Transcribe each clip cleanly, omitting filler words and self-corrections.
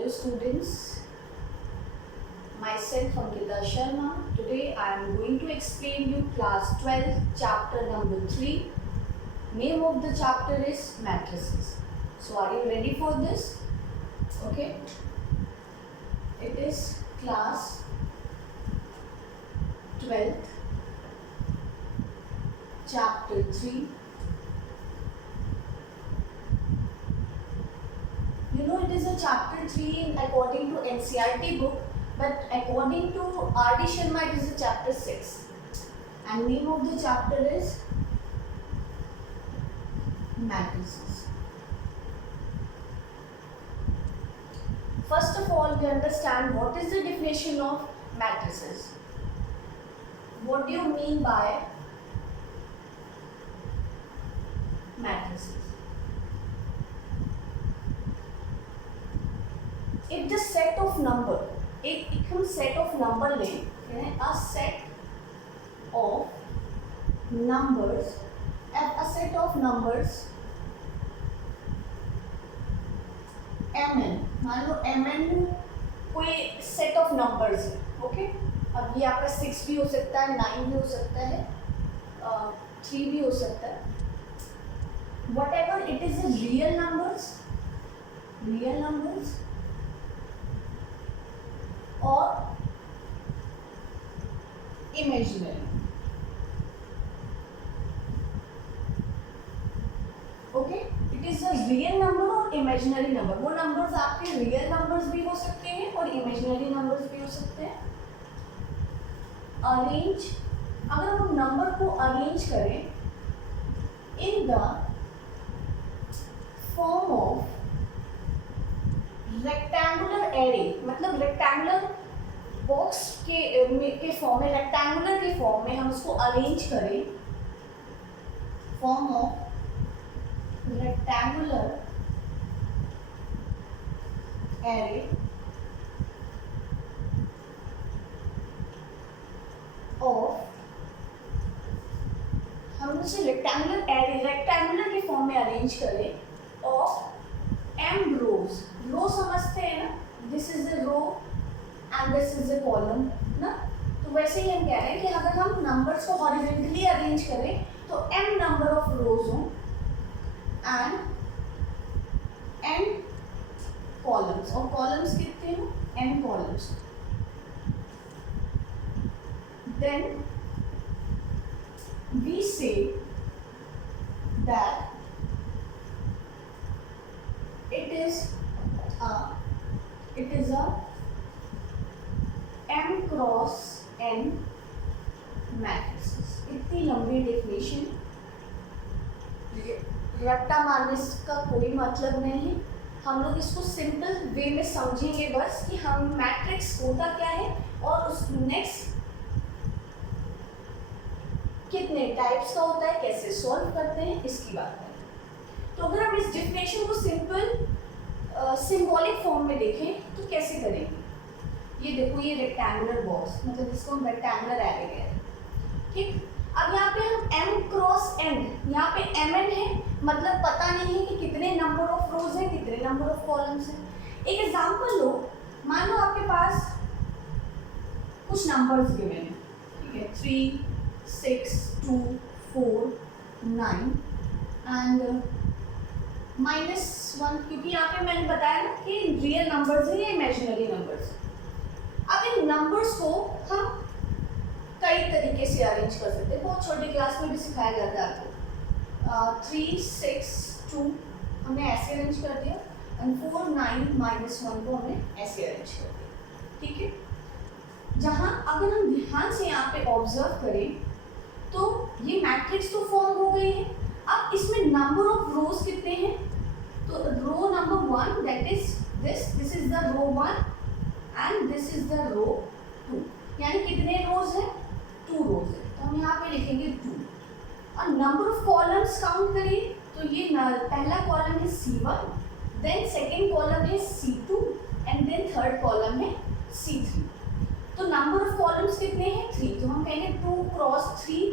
Hello students, myself Ankita Sharma. Today I am going to explain you class 12 chapter number 3. Name of the chapter is matrices. So are you ready for this? Okay. It is class 12th chapter 3. You know, it is a chapter 3 according to NCERT book, but according to R.D. Sharma it is a chapter 6. And name of the chapter is matrices. First of all, we understand what is the definition of matrices. What do you mean by matrices? If the set of number, एक हम set of number लें, a set of numbers, a set of numbers mn, मान लो mn कोई set of numbers है, okay? अब ये आपका 6 भी हो सकता है, 9 भी हो सकता है, 3 भी हो सकता है. Whatever it is a real numbers or imaginary. Okay, it is a real number और इमेजिनरी नंबर. वो नंबर्स आपके रियल नंबर्स भी हो सकते हैं और इमेजिनरी नंबर्स भी हो सकते हैं. अरेंज, अगर हम नंबर को अरेंज करें in the form of rectangular array, मतलब रेक्टेंगुलर बॉक्स के फॉर्म में, रेक्टेंगुलर के फॉर्म में हम उसको अरेंज करें, form of rectangular array of, हम उसे रेक्टेंगुलर के फॉर्म में अरेंज करें ऑफ m rows. रो समझते हैं ना, this is the row and this is the column ना. तो वैसे ही हम कह रहे हैं कि अगर हम नंबर्स को हॉरिजॉन्टली अरेंज करें तो m नंबर ऑफ रोज हों एंड n कॉलम्स, और कॉलम्स कितने हों, n columns. Then we say that it is a m cross n matrices. इतनी लंबी डेफिनेशन, रट्टा मारने का कोई मतलब नहीं है. हम लोग इसको सिंपल वे में समझेंगे बस कि हम मैट्रिक्स होता क्या है और उस नेक्स्ट कितने टाइप्स का होता है, कैसे सॉल्व करते हैं, इसकी बात करें. तो अगर हम इस डेफिनेशन को सिंपल सिंबॉलिक फॉर्म में देखें तो कैसे करेंगे. ये देखो, ये रेक्टेंगुलर बॉक्स, मतलब इसको हम रेक्टेंगुलर एरे कह रहे हैं, ठीक. अब यहाँ पे हम m क्रॉस n, यहाँ पे mn है, मतलब पता नहीं है कि कितने नंबर ऑफ रोज हैं, कितने नंबर ऑफ कॉलम्स हैं. एक एग्जांपल लो, मान लो आपके पास कुछ नंबर्स गिवन हैं, ठीक है, 3, 6, 2, 4, 9 एंड -1, क्योंकि यहाँ पे मैंने बताया ना कि रियल नंबर्स हैं या इमेजिनरी नंबर्स. अब इन नंबर्स को हम कई तरीके से अरेंज कर सकते हैं, बहुत छोटी क्लास में भी सिखाया जाता है आपको. 3, 6, 2 हमने ऐसे अरेंज कर दिया एंड 4, 9, -1 को हमने ऐसे अरेंज कर दिया, ठीक है. जहाँ अगर हम ध्यान से यहाँ पे ऑब्जर्व करें तो ये मैट्रिक्स तो फॉर्म हो गई है. अब इसमें नंबर ऑफ रोज कितने हैं, तो row number 1 that is this is the row 1 and this is the row 2, यानी कितने रोज है, 2 रोज है. तो हम यहाँ पे लिखेंगे 2. और नंबर ऑफ कॉलम्स काउंट करें तो ये पहला कॉलम है C1, देन सेकेंड कॉलम है C2 and then third column है C3. तो नंबर ऑफ कॉलम्स कितने हैं, 3. तो हम कहेंगे 2 क्रॉस 3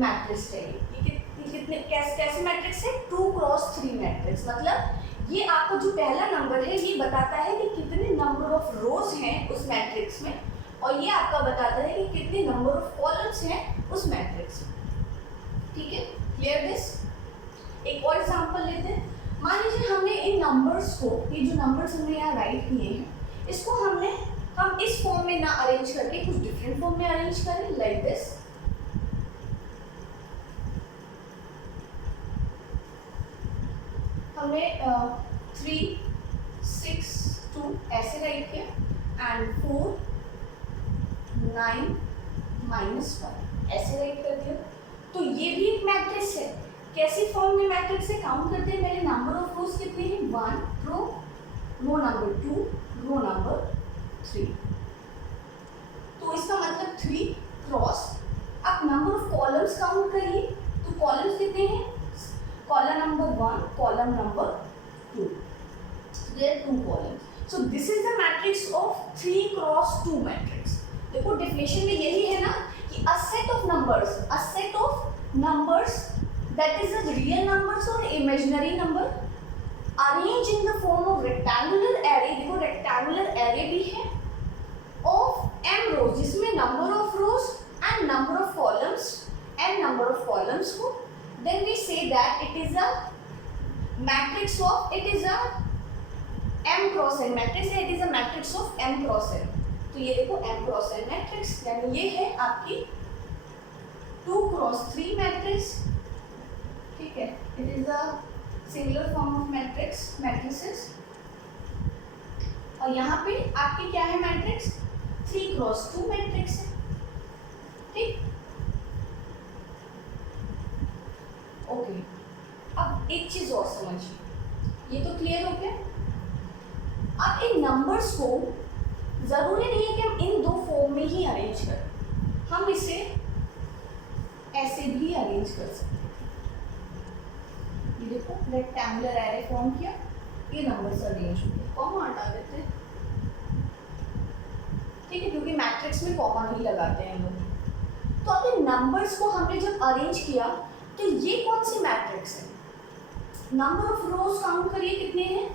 मैट्रिक्स है. ये कितने कैसे मैट्रिक्स है, 2 क्रॉस 3 मैट्रिक्स, मतलब ये आपका जो पहला नंबर है ये बताता है कि कितने नंबर ऑफ रोज हैं उस मैट्रिक्स में, और ये आपका बताता है कि कितने नंबर ऑफ कॉलम्स हैं उस मैट्रिक्स में। ठीक है, क्लियर दिस? एक और एग्जांपल लेते हैं। मान लीजिए हमने इन नंबर्स को, ये जो नंबर्स हमने यहाँ राइट किए हैं, इसको हम इस फॉर्म में ना अरेंज करके कुछ डिफरेंट फॉर्म में अरेंज करें, लाइक दिस। हमने 3, 6, 2 ऐसे राइट किया एंड 4, 9, -1 ऐसे राइट कर दिया। तो ये भी एक मैट्रिक्स है। कैसी फॉर्म में मैट्रिक्स है? काउंट करते हैं। मेरे नंबर ऑफ रोज कितने हैं? 1 रो नंबर 2, रो नंबर 3। तो इसका मतलब 3 क्रॉस। अब नंबर ऑफ कॉलम्स काउंट करिए, तो कॉलम्स कितने हैं? Column number 1, column number 2, there 2 columns. So this is the matrix of 3 cross 2 matrix. देखो डेफिनेशन में यही है ना कि a set of numbers that is a real numbers or imaginary number arranged in the form of rectangular array। देखो rectangular array भी है of m rows, जिसमें number of rows and number of columns को, then we say that it is a matrix of, it is a m cross n matrix है, it is a matrix of m cross n। तो ये देखो m cross n matrix, यानी ये है आपकी 2 cross 3 matrix. ठीक है, it is a singular form of matrices. और यहाँ पे आपकी क्या है मैट्रिक्स? 3 क्रॉस 2 मैट्रिक्स है। ठीक, ओके। अब एक चीज और समझिए, ये तो क्लियर हो गया। अब इन नंबर्स को जरूरी नहीं है कि हम इन 2 फॉर्म में ही अरेंज करें, हम इसे ऐसे भी अरेंज कर सकते हैं। ये देखो रेक्टेंगुलर एरे फॉर्म किया, ये नंबर्स अरेंज हो गए, कॉमा हटा देते हैं। ठीक है, क्योंकि मैट्रिक्स में कॉमा ही लगाते हैं हम लोग। तो अब इन नंबर्स को हमने जब अरेंज किया तो ये कौन सी मैट्रिक्स है? नंबर ऑफ रोज काउंट करिए, कितने हैं?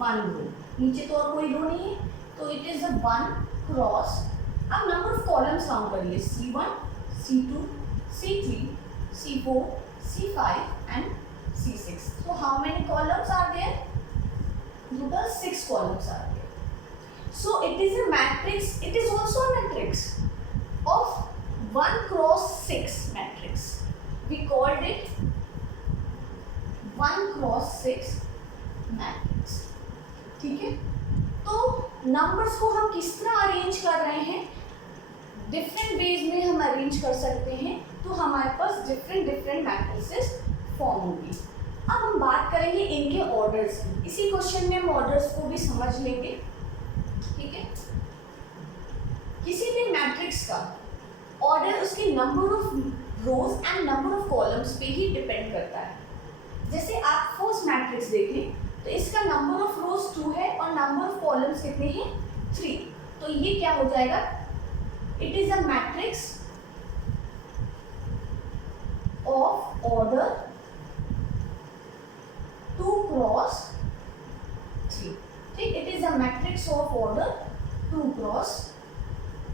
1 रो, नीचे तो और कोई रो नहीं है, तो इट इज अ 1 क्रॉस। अब नंबर ऑफ कॉलम्स काउंट करिए, C1, C2, C3, C4, C5 and C6. So how many columns are there? Total 6 columns are there. So it is a matrix. It is also a matrix of 1 cross 6 matrix. We called it 1 cross 6 matrix. ठीक है? तो numbers को हम किस तरह arrange कर रहे हैं? डिफरेंट वेज में हम अरेंज कर सकते हैं, तो हमारे पास डिफरेंट मैट्रिसेस फॉर्म होंगी। अब हम बात करेंगे इनके ऑर्डर्स की। इसी क्वेश्चन में हम ऑर्डर्स को भी समझ लेंगे। ठीक है, किसी भी मैट्रिक्स का ऑर्डर उसके number of rose and number of columns पे ही डिपेंड करता है। जैसे आप फर्स्ट मैट्रिक्स देखें तो इसका नंबर ऑफ रोज 2 है और नंबर ऑफ कॉलम्स कितने हैं? 3। तो ये क्या हो जाएगा? It is a matrix of order 2 cross 3। ठीक, it is a matrix of order 2 cross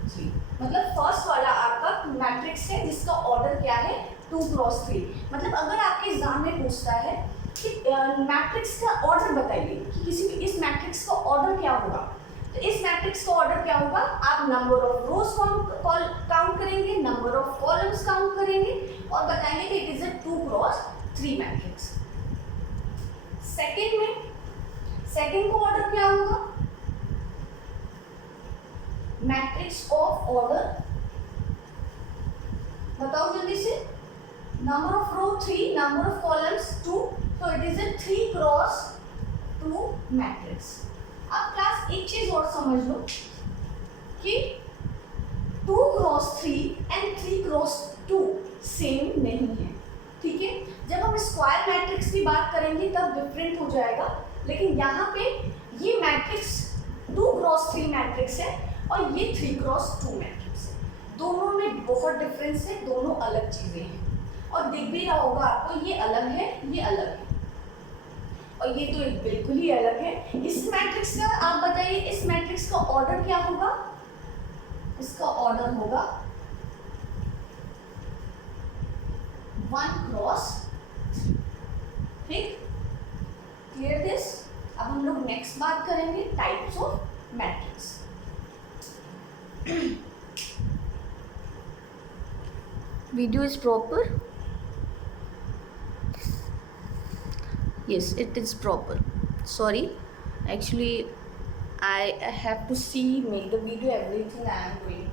3। मतलब फर्स्ट वाला आपका मैट्रिक्स है जिसका ऑर्डर क्या है? 2 क्रॉस 3। मतलब अगर आपके एग्जाम में पूछता है कि मैट्रिक्स का ऑर्डर बताइए कि किसी भी इस मैट्रिक्स का ऑर्डर क्या होगा, तो इस मैट्रिक्स का ऑर्डर क्या होगा? आप नंबर ऑफ रोज काउंट करेंगे, नंबर ऑफ कॉलम्स काउंट करेंगे और बताएंगे कि it is a 2 cross 3 matrix. Second में सेकंड को ऑर्डर क्या होगा? मैट्रिक्स ऑफ ऑर्डर, बताओ जल्दी से। Number of row 3, number of columns 2, तो it is a 3 cross 2 matrix. अब क्लास एक चीज और समझ लो कि 2 क्रॉस 3 एंड 3 क्रॉस 2 सेम नहीं है। ठीक है, जब हम स्क्वायर मैट्रिक्स की बात करेंगे तब डिफरेंट हो जाएगा, लेकिन यहाँ पे ये मैट्रिक्स 2 क्रॉस 3 मैट्रिक्स है और ये 3 क्रॉस 2 मैट्रिक्स है। दोनों में बहुत डिफरेंस है, दोनों अलग चीज़ें हैं और दिख भी रहा होगा आपको, ये अलग है, ये अलग है। और ये तो एक बिल्कुल ही अलग है। इस मैट्रिक्स का आप बताइए, इस मैट्रिक्स का ऑर्डर क्या होगा? इसका ऑर्डर होगा 1 क्रॉस, ठीक, क्लियर दिस। अब हम लोग नेक्स्ट बात करेंगे types of matrix. Video is proper? Yes, it is proper. Sorry, actually I have to see, make the video, everything I am doing.